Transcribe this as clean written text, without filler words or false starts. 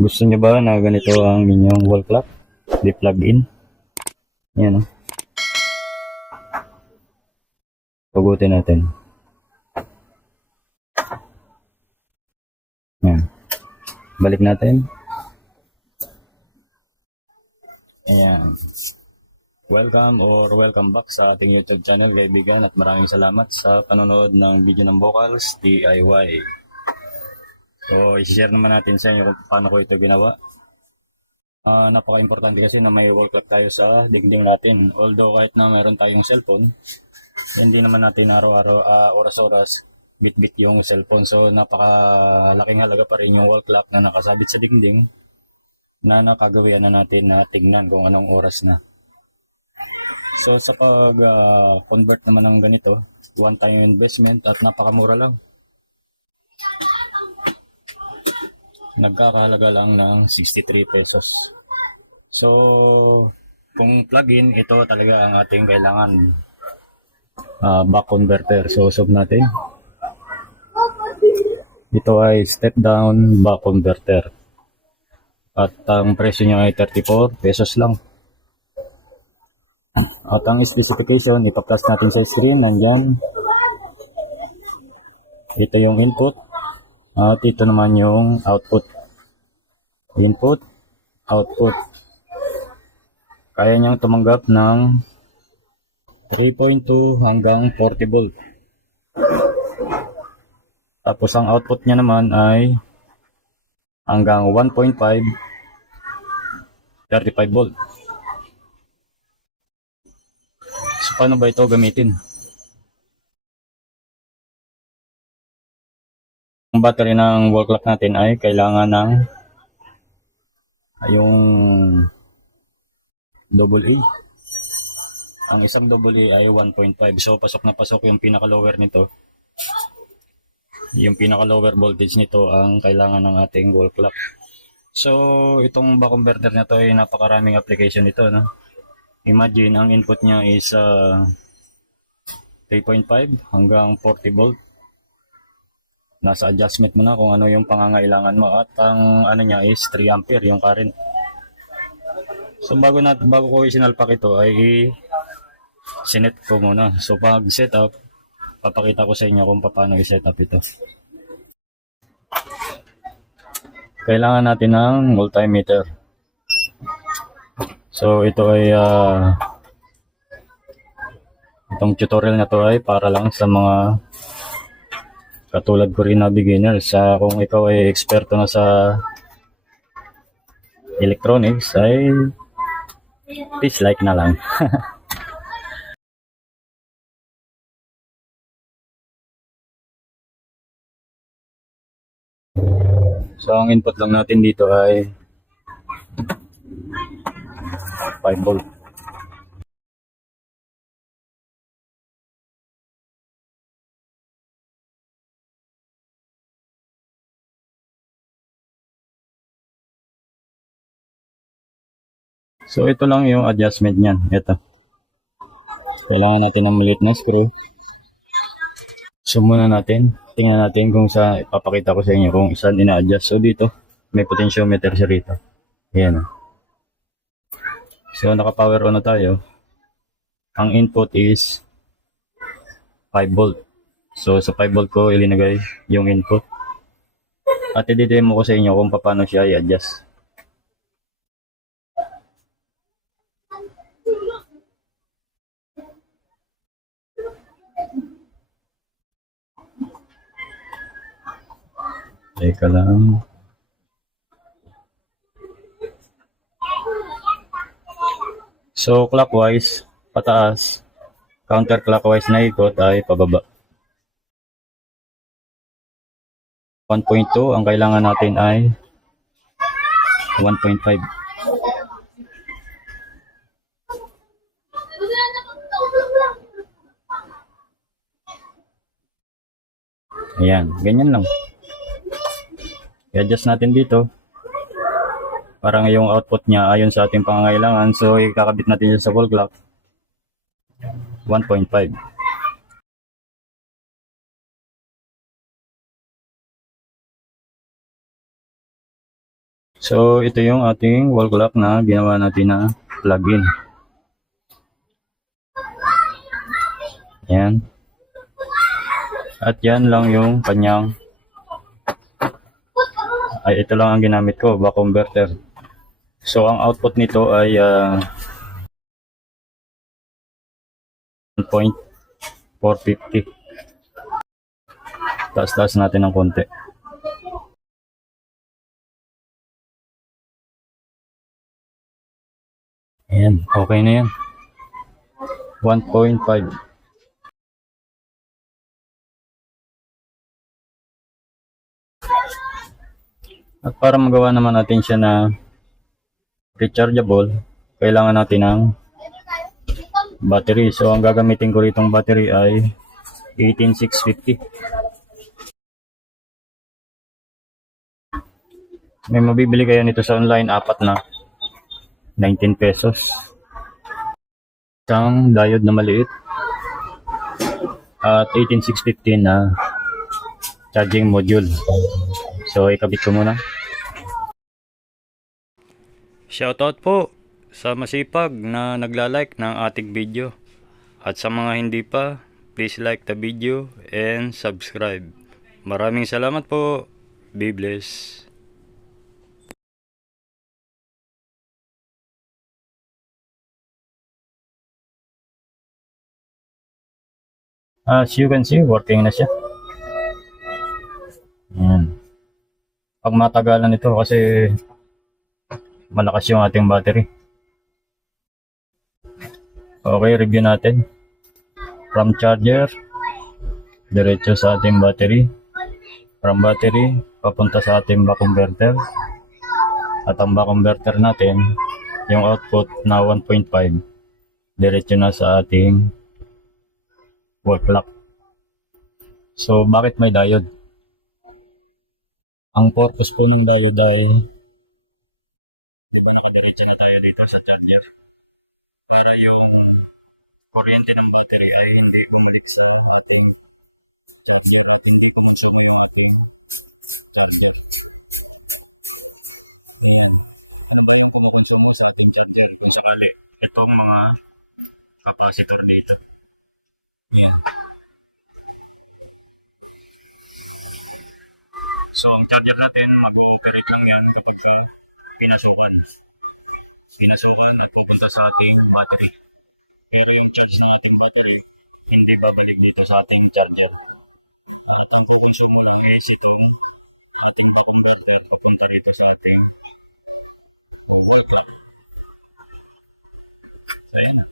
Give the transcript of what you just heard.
Gusto nyo ba na ganito ang inyong wall clock? Di plug-in. Yan o. Pagutin natin. Yan. Balik natin. Ayan. Welcome back sa ating YouTube channel, kaibigan, at maraming salamat sa panonood ng video ng Vocals DIY. So, i-share naman natin sa inyo kung paano ko ito ginawa. Napaka-importante kasi na may wall clock tayo sa dingding natin. Although kahit na mayroon tayong cellphone, hindi naman natin araw-araw, oras-oras bit-bit yung cellphone. So, napakalaking halaga pa rin yung wall clock na nakasabit sa dingding na nakagawian na natin na tingnan kung anong oras na. So sa pag-convert naman ng ganito, one-time investment at napakamura lang. Nagkakahalaga lang ng 63 pesos. So kung plug-in, ito talaga ang ating kailangan, back converter. So sub natin. Ito ay step down back converter. At ang presyo niya ay 34 pesos lang. At ang specification, ipa-plus natin sa screen, nandyan. Ito yung input, at ito naman yung output. Input, output. Kaya niyang tumanggap ng 3.2 hanggang 40 volt. Tapos ang output niya naman ay hanggang 1.5, 35 volt. So, paano ba ito gamitin? Ang battery ng wall clock natin ay kailangan ng yung AA. Ang isang AA ay 1.5. So, pasok na pasok yung pinaka-lower nito. Yung pinaka-lower voltage nito ang kailangan ng ating wall clock. So, itong back converter na to ay napakaraming application nito, no? Imagine, ang input niya is 3.5 hanggang 40 volt. Nasa adjustment mo na kung ano yung pangangailangan mo. At ang ano niya is 3 ampere yung current. So bago ko isinalpak ito ay sinet ko muna. So pag setup, papakita ko sa inyo kung paano i-setup ito. Kailangan natin ng multimeter. So ito ay itong tutorial na to ay para lang sa mga katulad ko rin na beginners. Kung ikaw ay eksperto na sa electronics ay please like na lang. So ang input lang natin dito ay 5 volt. So ito lang yung adjustment niyan. Ito. Kailangan natin ng maliit na screw. So muna natin, tingnan natin kung saan, ipapakita ko sa inyo kung saan ina-adjust. So dito, may potentiometer siya rito. Ayan. So naka-power on na tayo. Ang input is 5 volt. So sa 5 volt ko ilinagay yung input. At i-demo ko sa inyo kung paano siya i-adjust. Teka lang. So clockwise, pataas. Counterclockwise na ikot ay pababa. 1.2, ang kailangan natin ay 1.5. Ayan, ganyan lang. I-adjust natin dito. Para ngayong output niya ayon sa ating pangangailangan. So, ikakabit natin yun sa wall clock. 1.5. So, ito yung ating wall clock na ginawa natin na plug-in. Yan. At yan lang yung kanyang, ay ito lang ang ginamit ko, buck converter. So, ang output nito ay 1.450. Taas-taas natin ng konti. Ayan, okay na yan. 1.5. At para magawa naman natin siya na rechargeable, kailangan natin ng battery. So, ang gagamitin ko ritong battery ay 18650. May mabibili kayo nito sa online, apat na 19 pesos. Isang diode na maliit at 18650 na charging module. So, ikabit ko muna. Shoutout po sa masipag na nagla-like ng ating video. At sa mga hindi pa, please like the video and subscribe. Maraming salamat po. Be blessed. As you can see, working na siya. Ayan. Pag matagalan ito kasi malakas yung ating battery. Okay, review natin. From charger, diretso sa ating battery. From battery, papunta sa ating buck converter. At ang buck converter natin, yung output na 1.5, diretso na sa ating wall clock. So, bakit may diode? Ang purpose po ng diode ay, di ba nakadiretso na tayo dito sa charger? Para yung kuryente ng battery ay hindi bumalik sa ating charger at hindi kumonsumo yung ating charger. Ayan. Ano ba yung kumukonsumo sa ating charger? Kung sakali, itong mga capacitor dito. Ayan. So, ang charger natin, mag-ooperate lang yan kapag pinasukan. Pinasukan at pupunta sa ating battery. Pero yung charge ng ating battery, hindi babalik dito sa ating charger. At ang kukonsumo lang is itong ating buck converter papunta rito sa ating wall clock. So, ayan na.